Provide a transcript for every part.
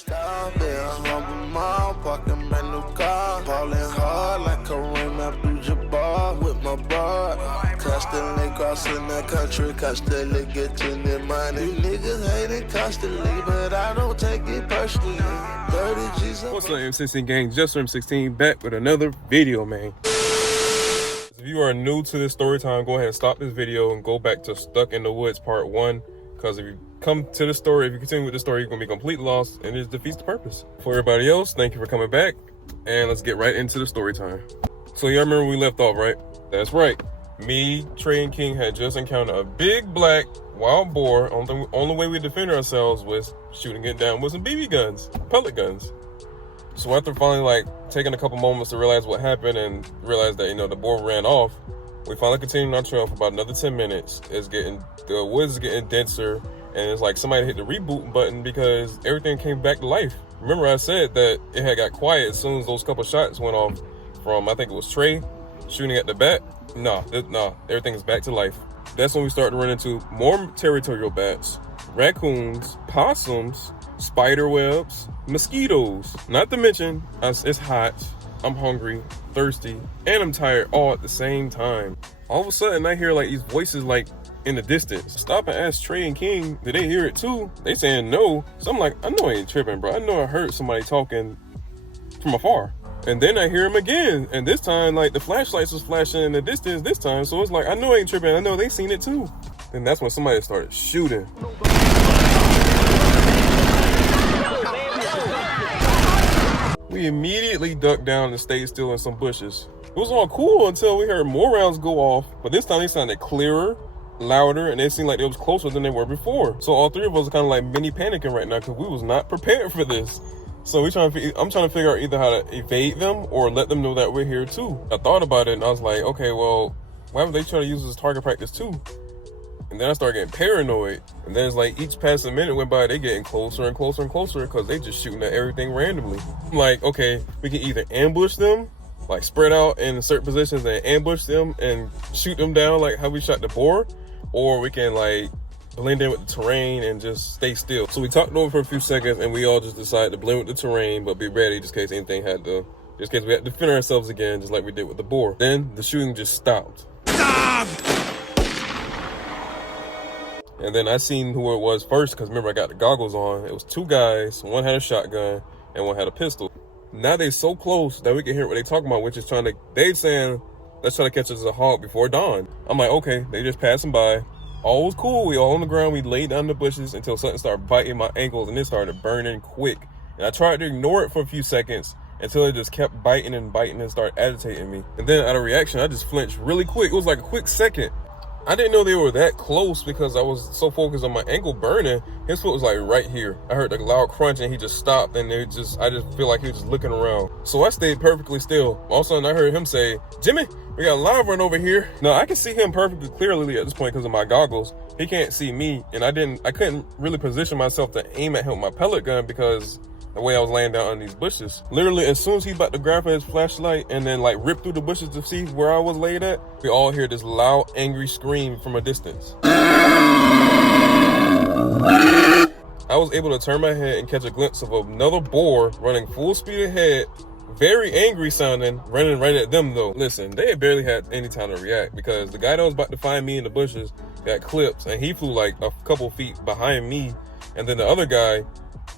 Stop it, I'm humble mom, parking brand new car. Ballin' hard like Kareem Abdul-Jabbar with my broad. Constantly crossing the country, constantly getting the money. You niggas hating constantly, but I don't take it personally. 30 G's. What's up, M16 gang? Just M16 back with another video, man. If you are new to this story time, go ahead and stop this video and go back to Stuck in the Woods Part 1. Because if you come to the story, if you continue with the story, you're going to be completely lost and it defeats the purpose. For everybody else, thank you for coming back. And let's get right into the story time. So y'all remember we left off, right? That's right. Me, Trey, and King had just encountered a big black wild boar. Only way we defended ourselves was shooting it down with some BB guns, pellet guns. So after finally taking a couple moments to realize what happened and realize that, the boar ran off, we finally continued our trail for about another 10 minutes. The woods is getting denser, and it's like somebody hit the reboot button because everything came back to life. Remember I said that it had got quiet as soon as those couple shots went off from, I think it was Trey, shooting at the bat. No, everything is back to life. That's when we started to run into more territorial bats, raccoons, possums, spider webs, mosquitoes. Not to mention, it's hot, I'm hungry, thirsty, and I'm tired all at the same time. All of a sudden, I hear these voices in the distance. Stop and ask Trey and King, did they hear it too? They saying no. So I'm like, I know I ain't tripping, bro. I know I heard somebody talking from afar. And then I hear him again. And this time, the flashlights was flashing in the distance this time. So it's like, I know I ain't tripping. I know they seen it too. And that's when somebody started shooting. We immediately ducked down and stayed still in some bushes. It was all cool until we heard more rounds go off, but this time they sounded clearer, louder, and they seemed like they was closer than they were before. So all three of us are kind of mini panicking right now because we was not prepared for this. So I'm trying to figure out either how to evade them or let them know that we're here too. I thought about it and I was like, okay, well, why would they try to use this as target practice too? And then I started getting paranoid. And then it's each passing minute went by, they getting closer and closer and closer because they just shooting at everything randomly. I'm like, okay, we can either ambush them, spread out in certain positions and ambush them and shoot them down like how we shot the boar, or we can blend in with the terrain and just stay still. So we talked over for a few seconds and we all just decided to blend with the terrain, but be ready just in case anything just in case we had to defend ourselves again, just like we did with the boar. Then the shooting just stopped. Stop! And then I seen who it was first, because remember I got the goggles on. It was two guys, one had a shotgun and one had a pistol. Now they so close that we can hear what they talking about, which is they saying, let's try to catch us as a hawk before dawn. I'm like, okay, they just passing by. All was cool, we all on the ground, we laid down in the bushes until something started biting my ankles and it started burning quick. And I tried to ignore it for a few seconds until it just kept biting and biting and started agitating me. And then out of reaction, I just flinched really quick. It was like a quick second. I didn't know they were that close because I was so focused on my ankle burning. His foot was right here. I heard the loud crunch and he just stopped and I just feel like he was just looking around. So I stayed perfectly still. All of a sudden I heard him say, Jimmy, we got a live run over here. Now I can see him perfectly clearly at this point because of my goggles. He can't see me and I couldn't really position myself to aim at him with my pellet gun because the way I was laying down on these bushes. Literally, as soon as he about to grab his flashlight and then rip through the bushes to see where I was laid at, we all hear this loud, angry scream from a distance. I was able to turn my head and catch a glimpse of another boar running full speed ahead, very angry sounding, running right at them though. Listen, they had barely had any time to react because the guy that was about to find me in the bushes got clipped and he flew a couple feet behind me, and then the other guy,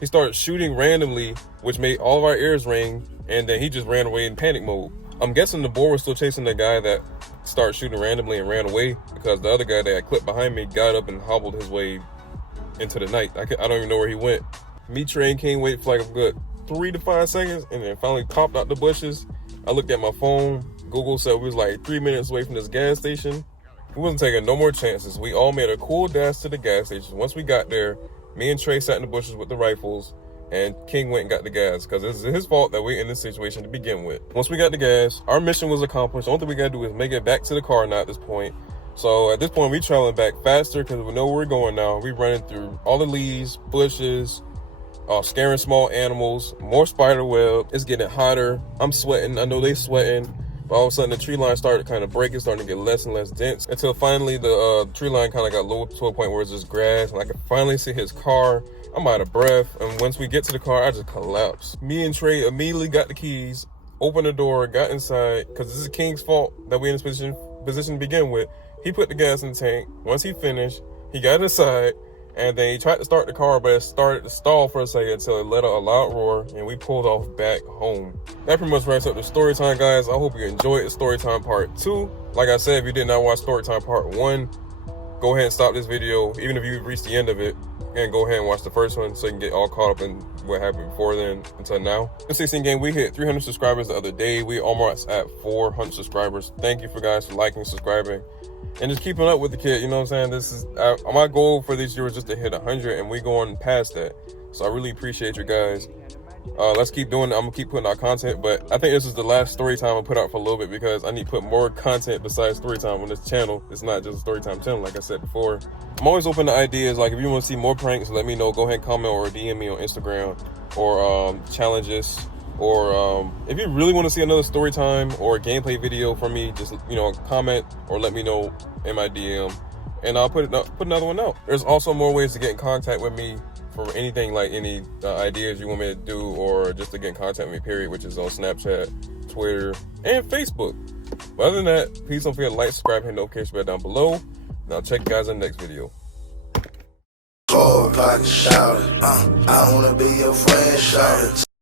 he started shooting randomly, which made all of our ears ring, and then he just ran away in panic mode. I'm guessing the boar was still chasing the guy that started shooting randomly and ran away because the other guy that had clipped behind me got up and hobbled his way into the night. I don't even know where he went. Me, Trey, and King waited for a good 3 to 5 seconds and then finally popped out the bushes. I looked at my phone. Google said we was 3 minutes away from this gas station. We wasn't taking no more chances. We all made a cool dash to the gas station. Once we got there, me and Trey sat in the bushes with the rifles, and King went and got the gas because it's his fault that we're in this situation to begin with. Once we got the gas, our mission was accomplished. The only thing we got to do is make it back to the car now at this point. So at this point, we traveling back faster because we know where we're going now. We running through all the leaves, bushes, scaring small animals, more spider web. It's getting hotter. I'm sweating. I know they sweating. But all of a sudden, the tree line started kind of breaking, starting to get less and less dense until finally the tree line kind of got low to a point where it's just grass. And I could finally see his car I'm out of breath, and once we get to the car, I just collapsed. Me and Trey immediately got the keys, opened the door, got inside, because this is King's fault that we in this position to begin with. He put the gas in the tank. Once he finished, he got inside, and then he tried to start the car, but it started to stall for a second until it let out a loud roar, and we pulled off back home. That pretty much wraps up the story time, guys. I hope you enjoyed the story time part 2. Like I said, if you did not watch story time part 1, go ahead and stop this video, even if you reached the end of it, and go ahead and watch the first one so you can get all caught up in what happened before then until now. The 16 game, we hit 300 subscribers the other day. We almost at 400 subscribers. Thank you for guys for liking, subscribing, and just keeping up with the kid. You know what I'm saying? This is my goal for this year was just to hit 100, and we going past that. So I really appreciate you guys. Let's keep doing it. I'm gonna keep putting out content, but I think this is the last story time I'll put out for a little bit because I need to put more content besides story time on this channel. It's not just a story time channel, like I said before. I'm always open to ideas. Like if you want to see more pranks, let me know. Go ahead and comment or DM me on Instagram, or challenges, or if you really want to see another story time or a gameplay video from me, just comment or let me know in my DM, and I'll put another one out. There's also more ways to get in contact with me for anything, like any ideas you want me to do, or just to get in contact with me, period, which is on Snapchat, Twitter, and Facebook. But other than that, please don't forget to like, subscribe, hit the notification bell down below, and I'll check you guys in the next video. Cold pocket shouted, I wanna be your friend, shouted.